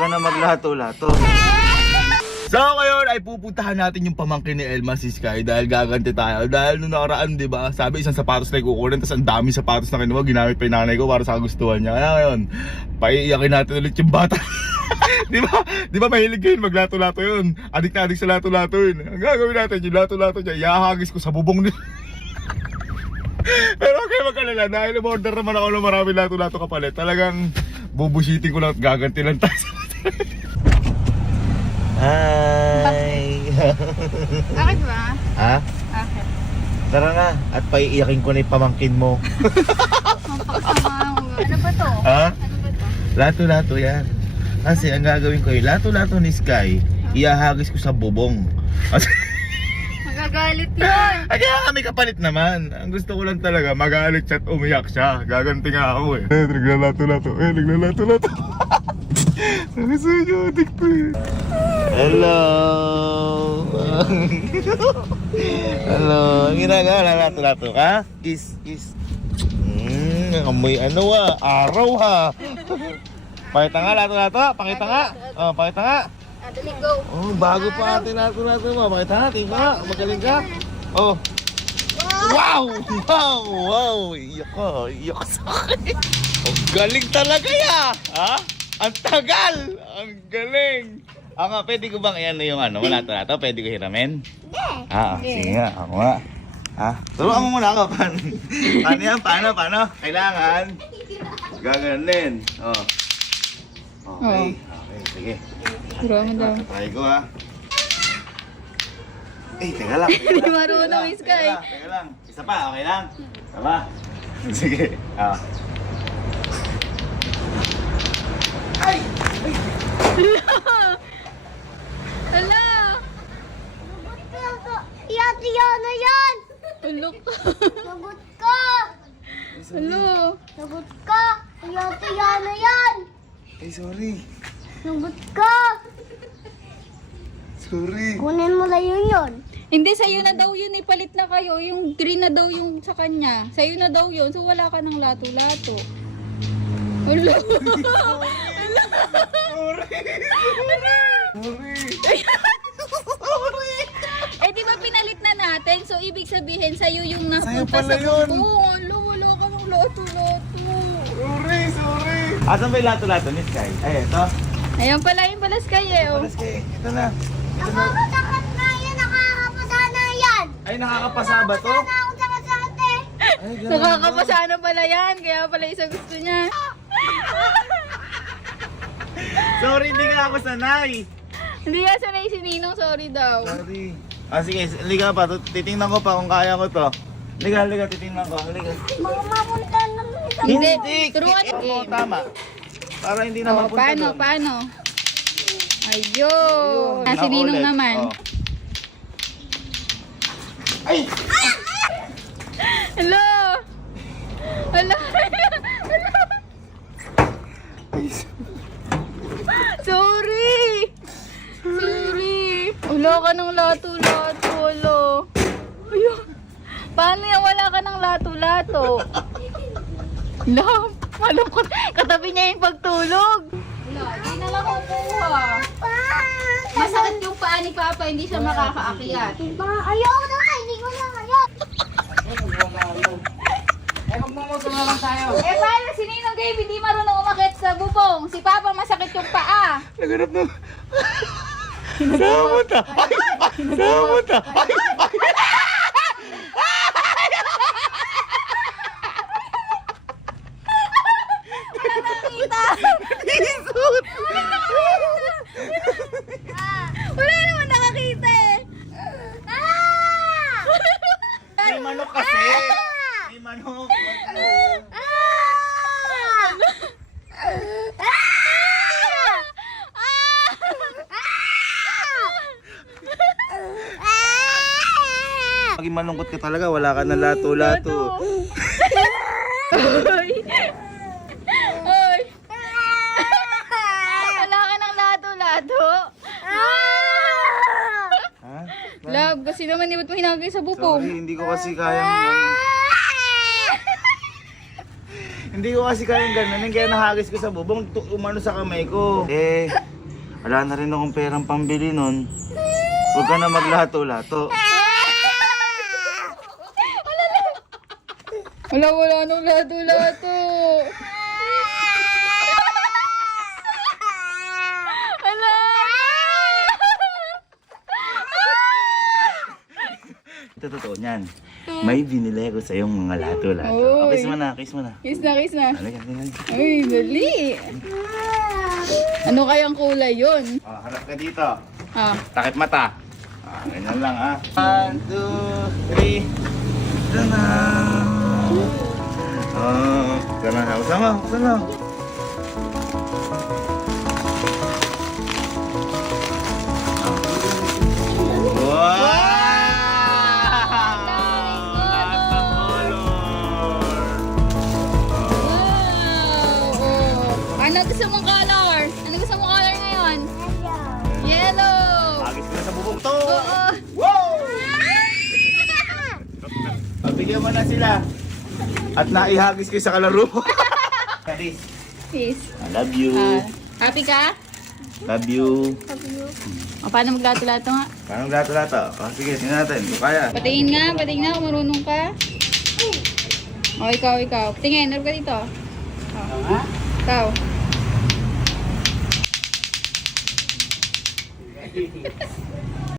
ka na maglato-lato. So ngayon ay pupuntahan natin yung pamangkin ni Elma, si Sky, dahil gaganti tayo. Dahil nung nakaraan, di ba, sabi isang sapatos na kukunin, tapos ang dami sapatos na kinuha, ginamit pa yung nanay ko para sa kagustuhan niya. Kaya ngayon, paiiyakin natin ulit yung bata. Di ba mahilig yun, maglato-lato yun. Adik na adik sa lato-lato yun. Ang gagawin natin, yung lato-lato niya, ihahagis ko sa bubong niya. Pero okay, magkalala, dahil umorder naman ako ng maraming lato-lato kapalit. Talagang bubusitin ko lang at gaganti lang tayo. Hi! Bakit ba? Ha? Bakit? Tara na, at paiiyakin ko na yung pamangkin mo. Mapakasama mo. Ano ba to? Ha? Ano ba to? Lato-lato yan. Kasi ang gagawin ko yung lato-lato ni Sky, ihahagis ko sa bubong. Magagalit yun. Ay, kaya kami kapalit naman. Ang gusto ko lang talaga, magalit siya at umiyak siya. Gaganti nga ako eh. Naglalato-lato. Naglalato-lato. Ano sa inyo, adik ko eh. Hello! Hello! Ang ginagawa, lato-lato ka? Kiss, kiss. Amoy ano araw ha. Pakita nga, lato-lato. Pakita nga. Oh, pakita nga. Dali, go. Oh, bago pa atin lato-lato mo. Pakita natin ka. Magaling ka. Oh. Wow! Wow! Wow! Iyak ka. Iyak ka sa akin. Ang galing talaga ya. Ha? Ang tagal! Ang galing! Pwede ko bang iyan yung lato-lato? Pwede ko hiramin? Sige nga. Ako nga. Turuan mo muna ako. Paano yan? Paano? Kailangan gaganin. Oh. Okay. Okay, sige. Turuan mo daw. Try ko ha. Teka lang. Hindi marunong, Sky. Teka lang. Isa pa, okay lang? Isa pa? Sige. Ay! Hala! Yati-yana yan! Ulok. Sagot ka! Hello. Sagot ka! Yati-yana yan! Sorry. Sagot ka! Sorry. Kunin mo lang yun. Hindi, sa'yo na daw yun. Ipalit na kayo. Yung green na daw yung sa kanya. Sa'yo na daw yun. So wala ka ng lato-lato. Hello. Di ba pinalit na natin? So ibig sabihin sa'yo yung napunta sa bubong. Wala ka ng lato-lato. Sorry. Asan ba yung lato-lato ni Sky? Ay, ito. Ayan pala yung balas kayo. Sky, ito na. Nakakatakat na yan! Nakakapasa na yan! Ay, nakakapasa ba to? Sana ako sa kasate! Ay, ganun Nakakapasa na pala yan. Kaya pala isa gusto niya. Sorry, hindi nga ako sanay. Hindi nga sanay si Ninong. Sorry daw. Sorry. Sige, liga pa. Titingnan ko pa kung kaya ko to. Liga, titingnan ko. Liga. Mga mapunta naman ito. Hindi. Turuan mo. Tama. Para hindi na mapunta doon. Paano? Ayun. Si Ninong ulit. naman. Ay! Hello! Hello! Sorry! Wala ka ng lato-lato. Wala. Ayun. Paano yan wala ka ng lato-lato? Malungkot. Katabi niya yung pagtulog. Wala, hindi na lang kukuha. Masakit yung paa ni Papa, hindi siya makakaakyat. Ayaw na! Hindi ko na ayaw! Paano si Ninong Gabe hindi marunong umakit sa bubong? Si Papa masakit yung paa. Naganap na. Saan ta? Saan ta? Wala nakita. Wala naman nakakita eh. May manok kasi. May manok. Pag malungkot ka talaga, wala ka na lato-lato. Oy. Oy. Wala ka ng lato-lato. Ha? Love, kasi naman iba't mo hinagay sa bubong. Sorry, hindi ko kasi kayang hindi ko kasi kayang gano'n. Kaya nahagis ko sa bubong, umano sa kamay ko. Wala na rin akong perang pambili nun. Huwag ka na maglato-lato. Wala nung lato-lato. Wala. Ito totoo niyan. May binili ko sa iyong mga lato-lato. Oy. Oh, kiss mo na, kiss mo na. Kiss na, kiss na. Halika, halika. Ay, dali. Ano kayang kulay yun? Oh, harap ka dito. Ah. Takip mata. Ah, ganyan lang ah. 1, 2, 3. Ito na. Oh, ito na. Buksan mo, buksan mo. Wow! Lahat ng color. Wow! Oh. Ano gusto mong color? Ano gusto mong color ngayon? Yellow! Agis ko na sa bubong to. Oo! Wow! Pabigyan mo na sila. At naihagis ko sa kalaro. Karis, Peace. I love you. Happy ka? Love you. O, paano maglato-lato nga? Parang lato-lato. Oh, sige, tingnan natin. Kung kaya. Patingin nga kung marunong ka. O, ikaw. Tingin, harap ka dito. O. Ikaw.